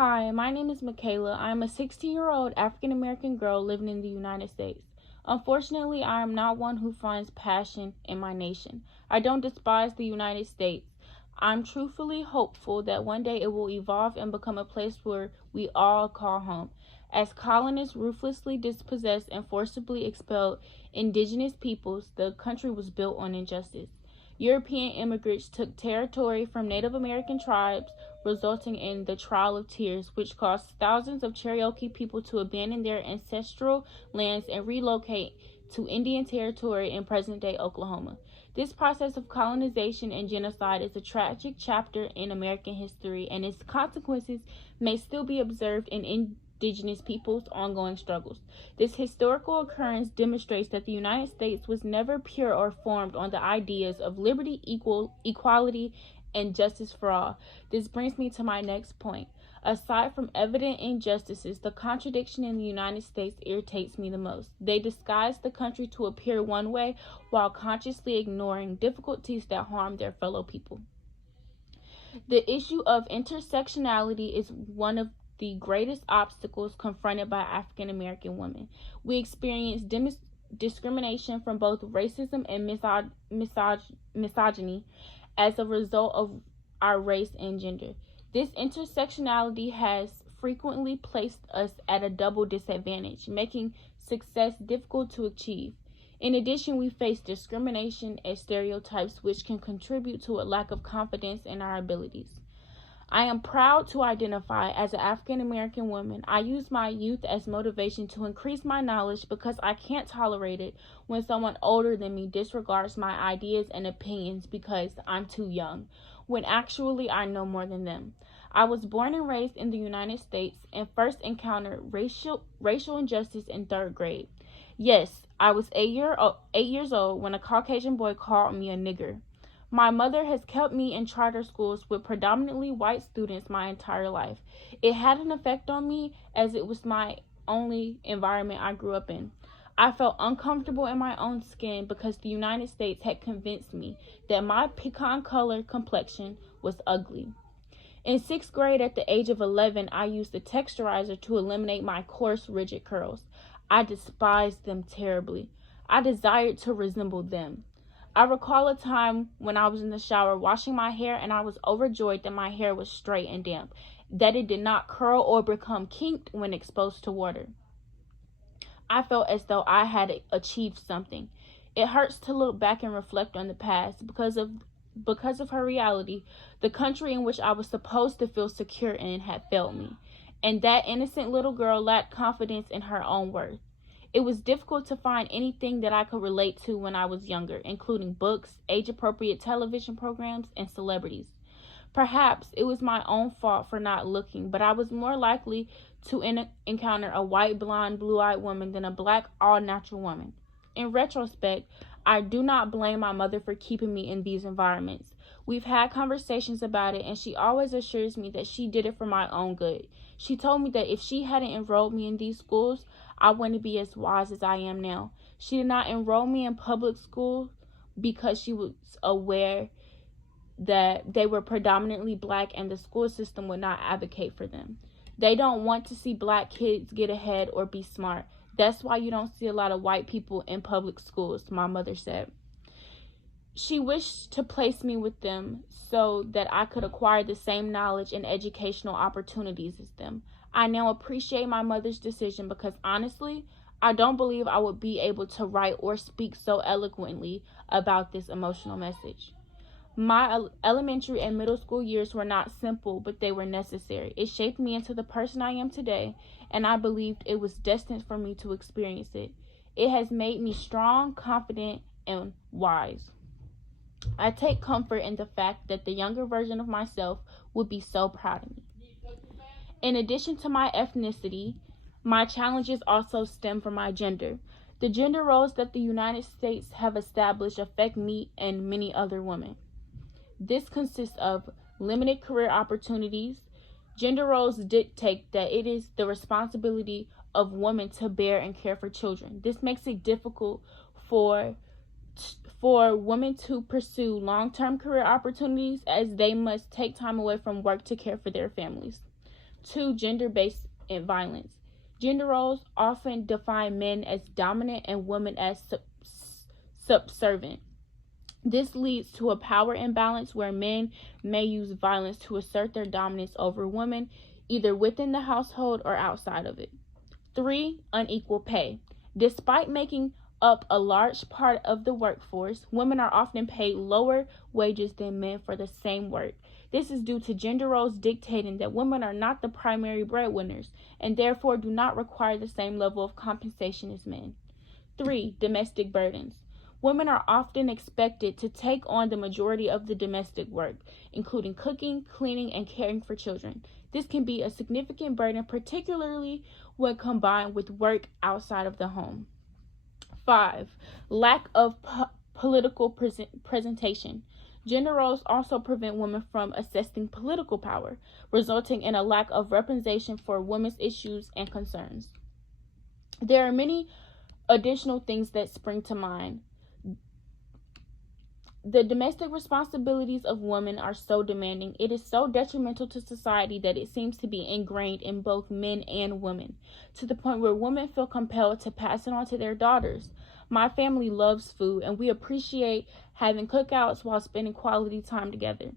Hi, my name is Michaela. I am a 16-year-old African-American girl living in the United States. Unfortunately, I am not one who finds passion in my nation. I don't despise the United States. I'm truthfully hopeful that one day it will evolve and become a place where we all call home. As colonists ruthlessly dispossessed and forcibly expelled indigenous peoples, the country was built on injustice. European immigrants took territory from Native American tribes, resulting in the Trail of Tears, which caused thousands of Cherokee people to abandon their ancestral lands and relocate to Indian Territory in present-day Oklahoma. This process of colonization and genocide is a tragic chapter in American history, and its consequences may still be observed in indigenous peoples' ongoing struggles. This historical occurrence demonstrates that the United States was never pure or formed on the ideas of liberty, equality, and justice for all. This brings me to my next point. Aside from evident injustices, the contradiction in the United States irritates me the most. They disguise the country to appear one way while consciously ignoring difficulties that harm their fellow people. The issue of intersectionality is one of the greatest obstacles confronted by African American women. We experience discrimination from both racism and misogyny as a result of our race and gender. This intersectionality has frequently placed us at a double disadvantage, making success difficult to achieve. In addition, we face discrimination and stereotypes which can contribute to a lack of confidence in our abilities. I am proud to identify as an African American woman. I use my youth as motivation to increase my knowledge because I can't tolerate it when someone older than me disregards my ideas and opinions because I'm too young, when actually I know more than them. I was born and raised in the United States and first encountered racial injustice in third grade. Yes, I was 8 years old when a Caucasian boy called me a nigger. My mother has kept me in charter schools with predominantly white students my entire life. It had an effect on me as it was my only environment I grew up in. I felt uncomfortable in my own skin because the United States had convinced me that my pecan color complexion was ugly. In 6th grade, at the age of 11, I used a texturizer to eliminate my coarse, rigid curls. I despised them terribly. I desired to resemble them. I recall a time when I was in the shower washing my hair and I was overjoyed that my hair was straight and damp, that it did not curl or become kinked when exposed to water. I felt as though I had achieved something. It hurts to look back and reflect on the past because of her reality. The country in which I was supposed to feel secure in had failed me, and that innocent little girl lacked confidence in her own worth. It was difficult to find anything that I could relate to when I was younger, including books, age-appropriate television programs, and celebrities. Perhaps it was my own fault for not looking, but I was more likely to encounter a white, blonde, blue-eyed woman than a black, all-natural woman. In retrospect, I do not blame my mother for keeping me in these environments. We've had conversations about it, and she always assures me that she did it for my own good. She told me that if she hadn't enrolled me in these schools, I wouldn't be as wise as I am now. She did not enroll me in public school because she was aware that they were predominantly black and the school system would not advocate for them. They don't want to see black kids get ahead or be smart. That's why you don't see a lot of white people in public schools, my mother said. She wished to place me with them so that I could acquire the same knowledge and educational opportunities as them. I now appreciate my mother's decision because honestly, I don't believe I would be able to write or speak so eloquently about this emotional message. My elementary and middle school years were not simple, but they were necessary. It shaped me into the person I am today, and I believed it was destined for me to experience it. It has made me strong, confident, and wise. I take comfort in the fact that the younger version of myself would be so proud of me. In addition to my ethnicity, my challenges also stem from my gender. The gender roles that the United States have established affect me and many other women. This consists of limited career opportunities. Gender roles dictate that it is the responsibility of women to bear and care for children. This makes it difficult for women to pursue long-term career opportunities as they must take time away from work to care for their families. 2. Gender-based violence. Gender roles often define men as dominant and women as subservient. This leads to a power imbalance where men may use violence to assert their dominance over women, either within the household or outside of it. 3. Unequal pay. Despite making up a large part of the workforce, women are often paid lower wages than men for the same work. This is due to gender roles dictating that women are not the primary breadwinners and therefore do not require the same level of compensation as men. 3. Domestic burdens. Women are often expected to take on the majority of the domestic work, including cooking, cleaning, and caring for children. This can be a significant burden, particularly when combined with work outside of the home. 5. Lack of political presentation. Gender roles also prevent women from accessing political power, resulting in a lack of representation for women's issues and concerns. There are many additional things that spring to mind. The domestic responsibilities of women are so demanding. It is so detrimental to society that it seems to be ingrained in both men and women, to the point where women feel compelled to pass it on to their daughters. My family loves food, and we appreciate having cookouts while spending quality time together.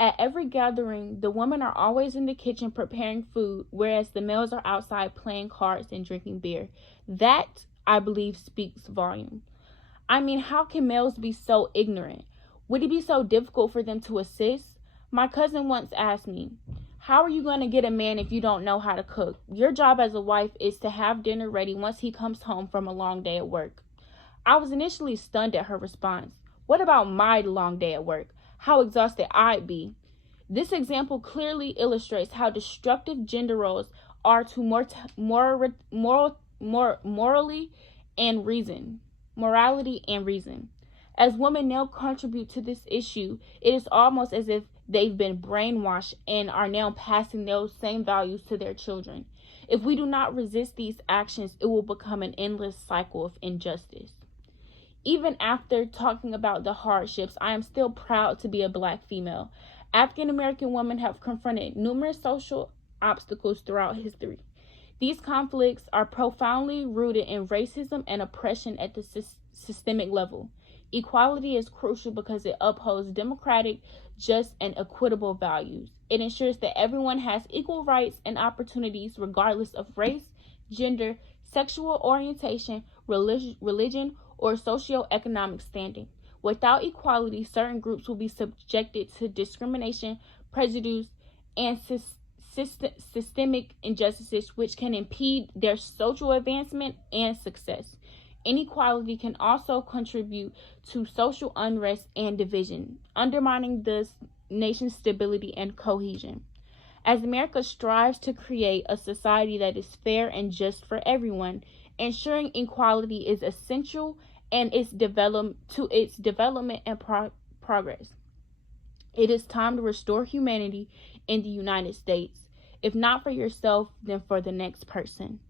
At every gathering, the women are always in the kitchen preparing food, whereas the males are outside playing cards and drinking beer. That, I believe, speaks volume. I mean, how can males be so ignorant? Would it be so difficult for them to assist? My cousin once asked me, "How are you going to get a man if you don't know how to cook? Your job as a wife is to have dinner ready once he comes home from a long day at work." I was initially stunned at her response. What about my long day at work? How exhausted I'd be. This example clearly illustrates how destructive gender roles are to morality and reason. As women now contribute to this issue, it is almost as if they've been brainwashed and are now passing those same values to their children. If we do not resist these actions, it will become an endless cycle of injustice. Even after talking about the hardships, I am still proud to be a Black female. African American women have confronted numerous social obstacles throughout history. These conflicts are profoundly rooted in racism and oppression at the systemic level. Equality is crucial because it upholds democratic, just, and equitable values. It ensures that everyone has equal rights and opportunities regardless of race, gender, sexual orientation, religion, or socioeconomic standing. Without equality, certain groups will be subjected to discrimination, prejudice, and systemic injustices which can impede their social advancement and success. Inequality can also contribute to social unrest and division, undermining the nation's stability and cohesion. As America strives to create a society that is fair and just for everyone, ensuring equality is essential and its development and progress. It is time to restore humanity in the United States. If not for yourself, then for the next person.